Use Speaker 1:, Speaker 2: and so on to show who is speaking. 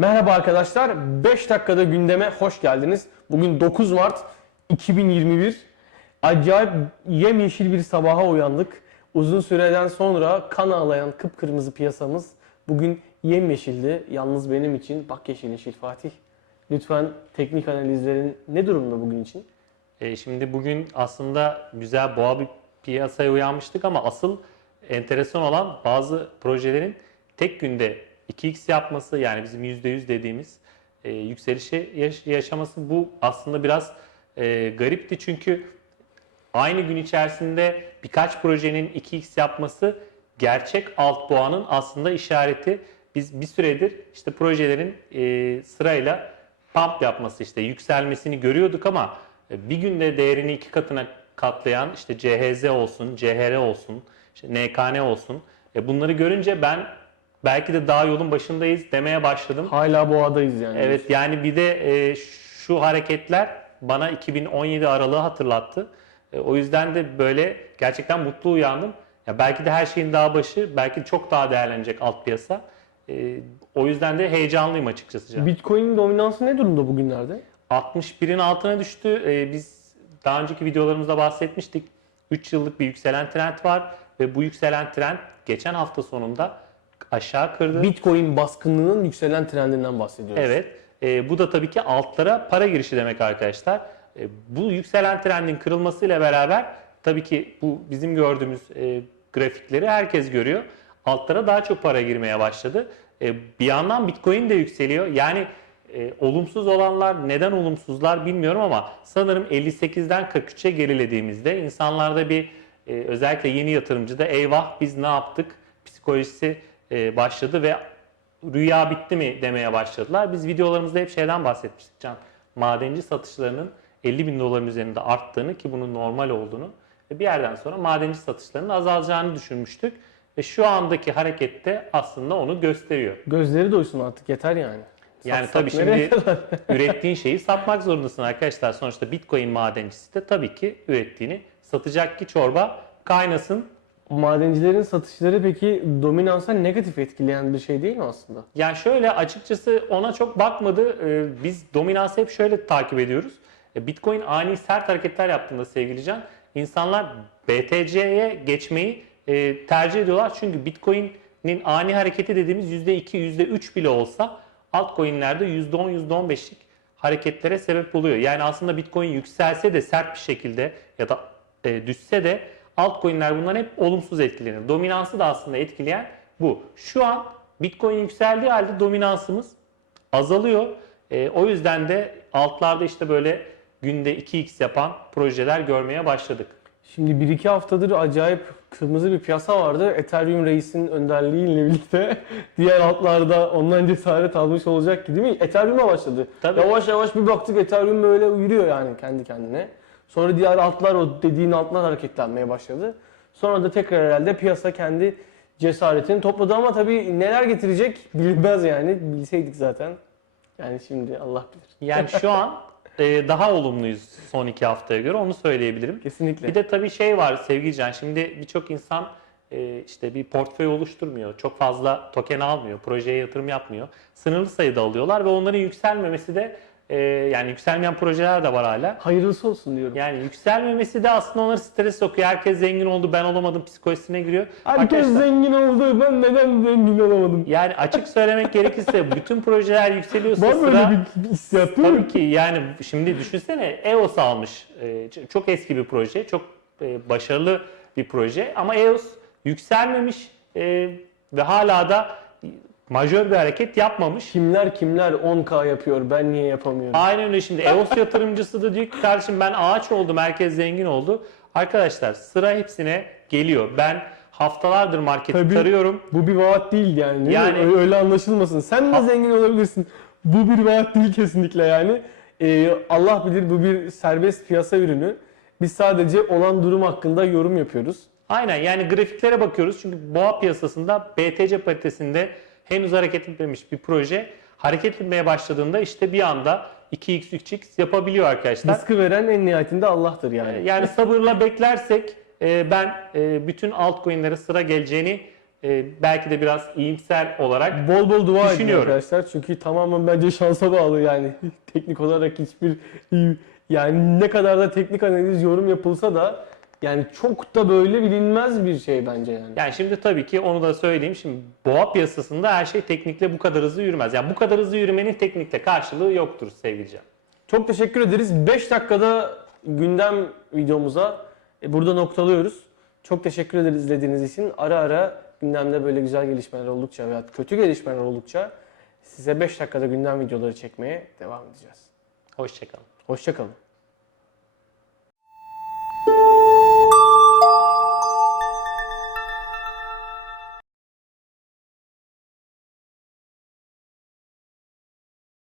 Speaker 1: Merhaba arkadaşlar. 5 dakikada gündeme hoş geldiniz. Bugün 9 Mart 2021. Acayip yemyeşil bir sabaha uyandık. Uzun süreden sonra kan ağlayan kıpkırmızı piyasamız bugün yemyeşildi. Yalnız benim için bak yeşil yeşil Fatih. Lütfen teknik analizlerin ne durumda bugün için?
Speaker 2: E, şimdi bugün aslında güzel boğa bir piyasaya uyanmıştık ama asıl enteresan olan bazı projelerin tek günde 2x yapması yani bizim %100 dediğimiz e, yükselişi yaş- yaşaması bu aslında biraz e, garipti çünkü aynı gün içerisinde birkaç projenin 2x yapması gerçek alt boğanın aslında işareti. Biz bir süredir işte projelerin e, sırayla pump yapması işte yükselmesini görüyorduk ama e, bir günde değerini iki katına katlayan işte CHZ olsun, CHR olsun, işte NKN olsun. E, bunları görünce ben belki de daha yolun başındayız demeye başladım.
Speaker 1: Hala boğadayız yani.
Speaker 2: Evet yani bir de e, şu hareketler bana 2017 aralığı hatırlattı. E, o yüzden de böyle gerçekten mutlu uyandım. Ya belki de her şeyin daha başı, belki çok daha değerlenecek alt piyasa. E, o yüzden de heyecanlıyım açıkçası.
Speaker 1: Bitcoin'in dominansı ne durumda bugünlerde?
Speaker 2: 61'in altına düştü. E, biz daha önceki videolarımızda bahsetmiştik. 3 yıllık bir yükselen trend var ve bu yükselen trend geçen hafta sonunda aşağı kırdı.
Speaker 1: Bitcoin baskınlığının yükselen trendinden bahsediyoruz.
Speaker 2: Evet. E, bu da tabii ki altlara para girişi demek arkadaşlar. E, bu yükselen trendin kırılmasıyla beraber tabii ki bu bizim gördüğümüz e, grafikleri herkes görüyor. Altlara daha çok para girmeye başladı. E, bir yandan Bitcoin de yükseliyor. Yani e, olumsuz olanlar neden olumsuzlar bilmiyorum ama sanırım 58'den 43'e gerilediğimizde insanlarda bir e, özellikle yeni yatırımcıda eyvah biz ne yaptık psikolojisi e, başladı ve rüya bitti mi demeye başladılar. Biz videolarımızda hep şeyden bahsetmiştik Can. Madenci satışlarının 50 bin doların üzerinde arttığını ki bunun normal olduğunu ve bir yerden sonra madenci satışlarının azalacağını düşünmüştük. Ve şu andaki harekette aslında onu gösteriyor.
Speaker 1: Gözleri doysun artık yeter yani.
Speaker 2: Yani
Speaker 1: Satsak
Speaker 2: tabii şimdi ürettiğin şeyi satmak zorundasın arkadaşlar. Sonuçta Bitcoin madencisi de tabii ki ürettiğini satacak ki çorba kaynasın.
Speaker 1: Madencilerin satışları peki dominansa negatif etkileyen bir şey değil mi aslında?
Speaker 2: Yani şöyle açıkçası ona çok bakmadı. Ee, Biz dominansı hep şöyle takip ediyoruz. E, Bitcoin ani sert hareketler yaptığında sevgili Can, insanlar BTC'ye geçmeyi e, tercih ediyorlar. Çünkü Bitcoin'in ani hareketi dediğimiz %2, %3 bile olsa altcoin'lerde %10, %15'lik hareketlere sebep oluyor. Yani aslında Bitcoin yükselse de sert bir şekilde ya da e, düşse de altcoin'ler bundan hep olumsuz etkilenir. Dominansı da aslında etkileyen bu. Şu an Bitcoin yükseldiği halde dominansımız azalıyor. E, o yüzden de altlarda işte böyle günde 2x yapan projeler görmeye başladık.
Speaker 1: Şimdi 1-2 haftadır acayip kırmızı bir piyasa vardı. Ethereum Reis'in önderliğiyle birlikte diğer altlarda ondan cesaret almış olacak ki değil mi? Ethereum'a başladı.
Speaker 2: Tabii.
Speaker 1: Yavaş yavaş bir baktık Ethereum böyle yürüyor yani kendi kendine. Sonra diğer altlar o dediğin altlar hareketlenmeye başladı. Sonra da tekrar herhalde piyasa kendi cesaretini topladı ama tabii neler getirecek bilinmez yani. Bilseydik zaten. Yani şimdi Allah bilir.
Speaker 2: Yani şu an e, daha olumluyuz son iki haftaya göre onu söyleyebilirim.
Speaker 1: Kesinlikle.
Speaker 2: Bir de tabii şey var sevgili Can. Şimdi birçok insan e, işte bir portföy oluşturmuyor. Çok fazla token almıyor. Projeye yatırım yapmıyor. Sınırlı sayıda alıyorlar ve onların yükselmemesi de e, yani yükselmeyen projeler de var hala.
Speaker 1: Hayırlısı olsun diyorum.
Speaker 2: Yani yükselmemesi de aslında onları stres sokuyor. Herkes zengin oldu ben olamadım psikolojisine giriyor.
Speaker 1: Herkes
Speaker 2: Arkadaşlar,
Speaker 1: zengin oldu. Ben neden zengin olamadım?
Speaker 2: yani açık söylemek gerekirse bütün projeler yükseliyorsa
Speaker 1: Var
Speaker 2: sıra...
Speaker 1: böyle bir hissiyat değil mi?
Speaker 2: Tabii ki yani şimdi düşünsene EOS almış. Ee, Çok eski bir proje. Çok e, başarılı bir proje. Ama EOS yükselmemiş e, ve hala da majör bir hareket yapmamış.
Speaker 1: Kimler kimler 10K yapıyor ben niye yapamıyorum?
Speaker 2: Aynen öyle şimdi EOS yatırımcısı da diyor ki kardeşim ben ağaç oldum herkes zengin oldu. Arkadaşlar sıra hepsine geliyor. Ben haftalardır marketi
Speaker 1: Tabii.
Speaker 2: tarıyorum.
Speaker 1: Bu bir vaat değil yani. değil mi?
Speaker 2: Yani-
Speaker 1: Öyle, öyle anlaşılmasın. Sen de zengin olabilirsin. Bu bir vaat değil kesinlikle yani. Ee, Allah bilir bu bir serbest piyasa ürünü. Biz sadece olan durum hakkında yorum yapıyoruz.
Speaker 2: Aynen yani grafiklere bakıyoruz çünkü boğa piyasasında BTC paritesinde henüz hareket etmemiş bir proje hareket etmeye başladığında işte bir anda 2x 3x yapabiliyor arkadaşlar.
Speaker 1: Rızkı veren en nihayetinde Allah'tır yani.
Speaker 2: Yani sabırla beklersek e, ben e, bütün altcoin'lere sıra geleceğini e, belki de biraz iyimser olarak
Speaker 1: Bol bol dua edin
Speaker 2: Düşünüyorum.
Speaker 1: arkadaşlar. Çünkü tamamen bence şansa bağlı yani. Teknik olarak hiçbir yani ne kadar da teknik analiz yorum yapılsa da yani çok da böyle bilinmez bir şey bence yani.
Speaker 2: Yani şimdi tabii ki onu da söyleyeyim. Şimdi boğa piyasasında her şey teknikle bu kadar hızlı yürümez. Yani bu kadar hızlı yürümenin teknikle karşılığı yoktur sevgili Can.
Speaker 1: Çok teşekkür ederiz. 5 dakikada gündem videomuza e, burada noktalıyoruz. Çok teşekkür ederiz izlediğiniz için. Ara ara gündemde böyle güzel gelişmeler oldukça veya kötü gelişmeler oldukça size 5 dakikada gündem videoları çekmeye devam edeceğiz.
Speaker 2: Hoşçakalın.
Speaker 1: Hoşçakalın.